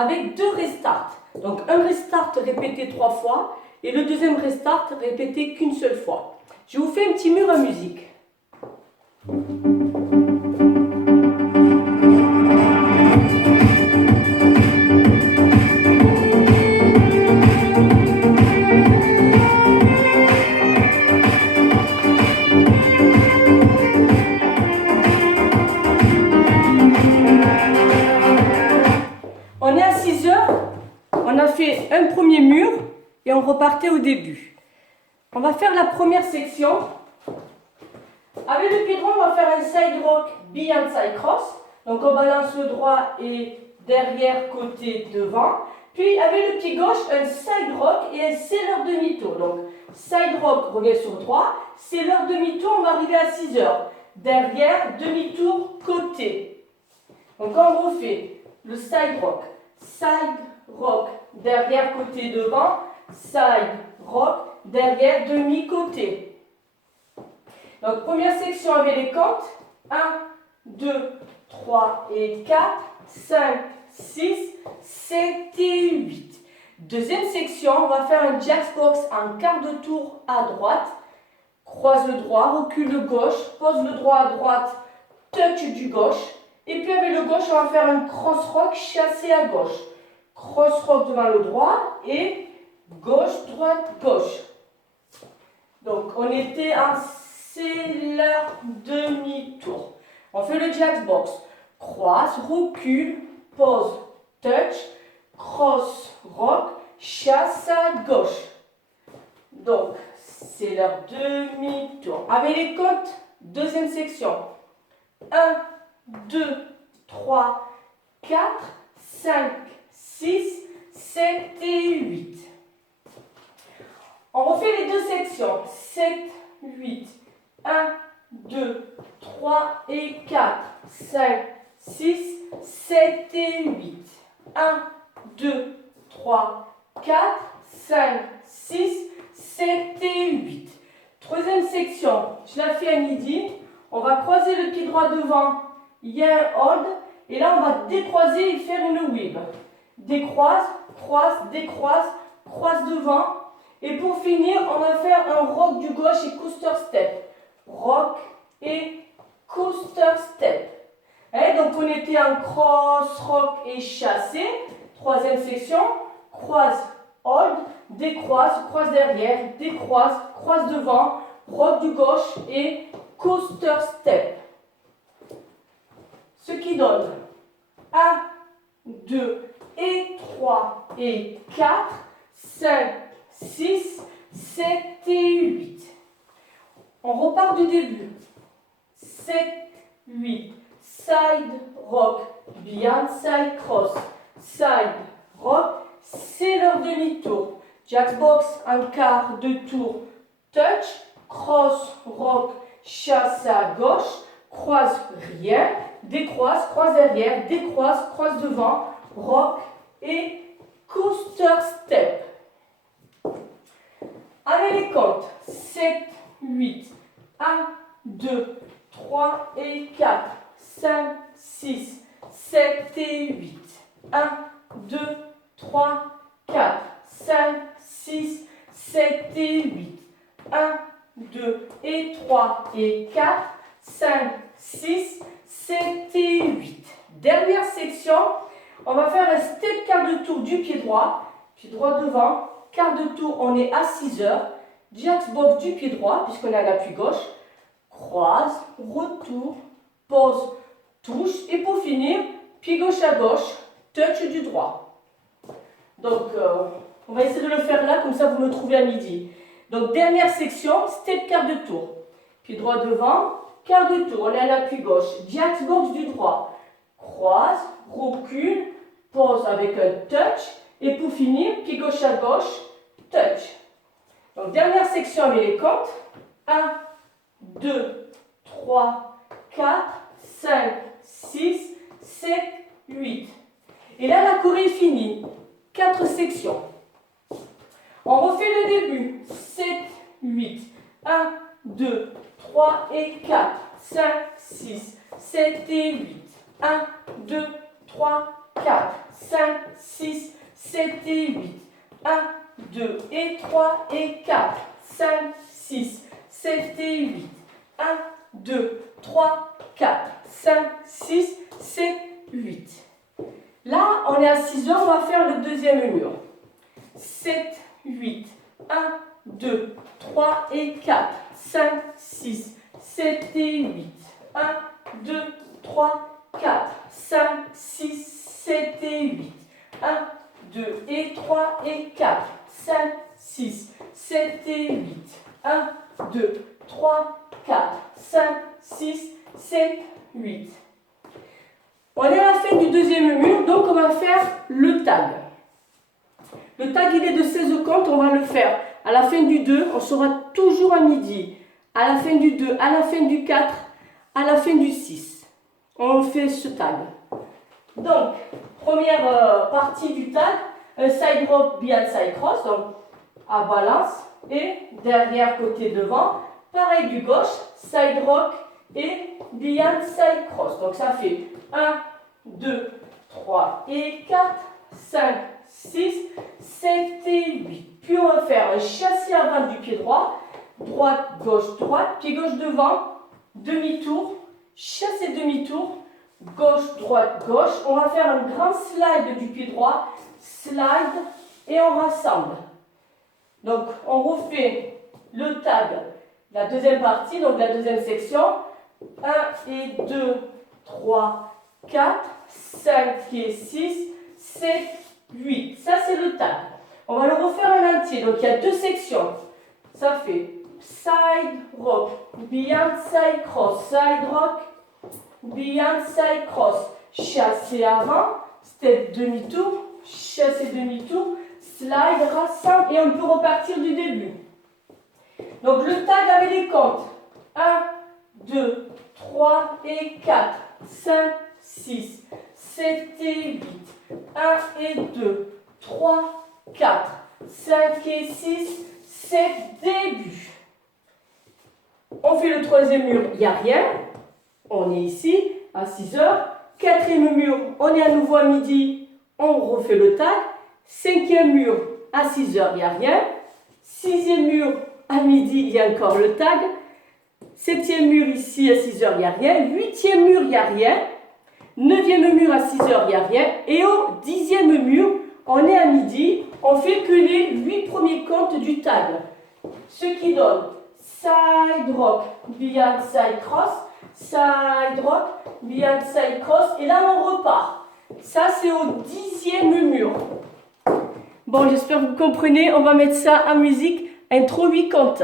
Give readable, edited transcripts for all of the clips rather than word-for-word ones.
avec 2 restarts. Donc un restart répété 3 fois et le deuxième restart répété qu'une seule fois. Je vous fais un petit mur à musique. On est à 6 heures, on a fait un premier mur et on repartait au début. On va faire la première section. Avec le pied droit, on va faire un side rock, behind side cross. Donc on balance le droit et derrière, côté, devant. Puis avec le pied gauche, un side rock et un sailor demi-tour. Donc side rock revient sur le droit, sailor demi-tour, on va arriver à 6 heures. Derrière, demi-tour, côté. Donc on refait le side rock, derrière, côté, devant, side rock, derrière, demi-côté. Donc, première section avec les comptes. 1, 2, 3 et 4, 5, 6, 7 et 8. Deuxième section, on va faire un jacks box en quart de tour à droite. Croise le droit, recule le gauche, pose le droit à droite, touch du gauche. Et puis avec le gauche, on va faire un cross rock chassé à gauche. Cross rock devant le droit et gauche, droite, gauche. Donc, on était en sailor demi-tour. On fait le jacks box. Croise, recule, pose, touch, cross, rock, chasse à gauche. Donc, sailor demi-tour. Avec les comptes, deuxième section. 1, 2, 3, 4, 5, 6, 7 et 8. On refait les deux sections. 7, 8. 1, 2, 3 et 4, 5, 6, 7 et 8. 1, 2, 3, 4, 5, 6, 7 et 8. Troisième section, je la fais à midi. On va croiser le pied droit devant, il y a un hold. Et là, on va décroiser et faire une whip. Décroise, croise, décroise, croise devant. Et pour finir, on va faire un rock du gauche et coaster step. Rock et coaster step. Et donc on était en cross, rock et chassé. Troisième section, croise, hold, décroise, croise derrière, décroise, croise devant, rock du gauche et coaster step. Ce qui donne 1, 2 et 3 et 4, 5, 6, 7 et 8. On repart du début. 7, 8. Side rock, behind side cross. Side rock, sailor demi-tour. Jacks box en quart de tour. Touch, cross, rock, chasse à gauche. Croise rien. Décroise, croise derrière. Décroise, croise devant. Rock et coaster step. Avec les comptes, 7, 8, 1, 2, 3 et 4, 5, 6, 7 et 8. 1, 2, 3, 4, 5, 6, 7 et 8. 1, 2 et 3 et 4, 5, 6, 7 et 8. Dernière section, on va faire un step quart de tour du pied droit devant. Quart de tour, on est à 6 heures. Jacks box du pied droit, puisqu'on est à l'appui gauche. Croise, retour, pose, touche. Et pour finir, pied gauche à gauche, touch du droit. Donc, on va essayer de le faire là, comme ça vous me trouvez à midi. Donc, dernière section, step quart de tour. Pied droit devant, quart de tour, on est à l'appui gauche. Jacks box du droit. Croise, recule, pose avec un touch. Et pour finir, pied gauche à gauche, touch. Donc, dernière section avec les comptes. 1, 2, 3, 4, 5, 6, 7, 8. Et là, la choré est finie. 4 sections. On refait le début. 7, 8. 1, 2, 3 et 4, 5, 6, 7 et 8. 1, 2, 3, 4, 5, 6, 7 et 8. 1, 2 et 3 et 4, 5, 6, 7 et 8. 1, 2, 3, 4, 5, 6, 7, 8. Là, on est à 6 heures, on va faire le deuxième mur. 7, 8, 1, 2, 3 et 4, 5, 6, 7 et 8. 1, 2, 3, 4, 5, 6, 7 et 8. 1, 2 et 3 et 4, 5, 6, 7 et 8. 1, 2, 3, 4, 5, 6, 7, 8. On est à la fin du deuxième mur, donc on va faire le tag. Le tag, il est de 16 comptes, on va le faire à la fin du 2, on sera toujours à midi. À la fin du 2, à la fin du 4, à la fin du 6. On fait ce tag. Donc, première partie du tag, un side rock behind side cross, donc à balance, et derrière côté devant, pareil du gauche, side rock et behind side cross. Donc ça fait 1, 2, 3 et 4, 5, 6, 7 et 8. Puis on va faire un chassé avant du pied droit, droite, gauche, pied gauche devant, demi-tour, chassé demi-tour, gauche, droite, gauche. On va faire un grand slide du pied droit, slide et on rassemble. Donc on refait le tag, la deuxième partie, donc la deuxième section. 1 et 2, 3, 4, 5 et 6, 7, 8. Ça c'est le tag. On va le refaire en entier. Donc il y a deux sections. Ça fait side rock, behind side cross, side rock, behind side cross, chassé avant, step demi-tour, chassé demi-tour, slide, rassemble et on peut repartir du début. Donc le tag avec les comptes 1, 2, 3 et 4, 5, 6, 7 et 8, 1 et 2, 3, 4, 5 et 6, 7, début. On fait le troisième mur, il n'y a rien. On est ici à 6 heures. Quatrième mur, on est à nouveau à midi. On refait le tag. Cinquième mur, à 6 heures, il n'y a rien. Sixième mur, à midi, il y a encore le tag. Septième mur, ici, à 6 heures, il n'y a rien. Huitième mur, il n'y a rien. Neuvième mur, à 6 heures, il n'y a rien. Et au dixième mur, on est à midi. On fait que les 8 premiers comptes du tag. Ce qui donne side rock, behind side cross, side rock, behind side cross, et là on repart. Ça c'est au dixième mur. Bon, j'espère que vous comprenez, on va mettre ça en musique, intro 8 comptes.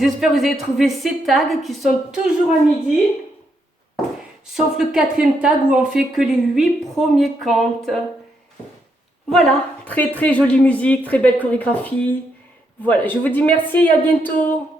J'espère que vous avez trouvé ces tags qui sont toujours à midi. Sauf le 4e tag où on fait que les 8 premiers cantes. Voilà, très très jolie musique, très belle chorégraphie. Voilà, je vous dis merci et à bientôt.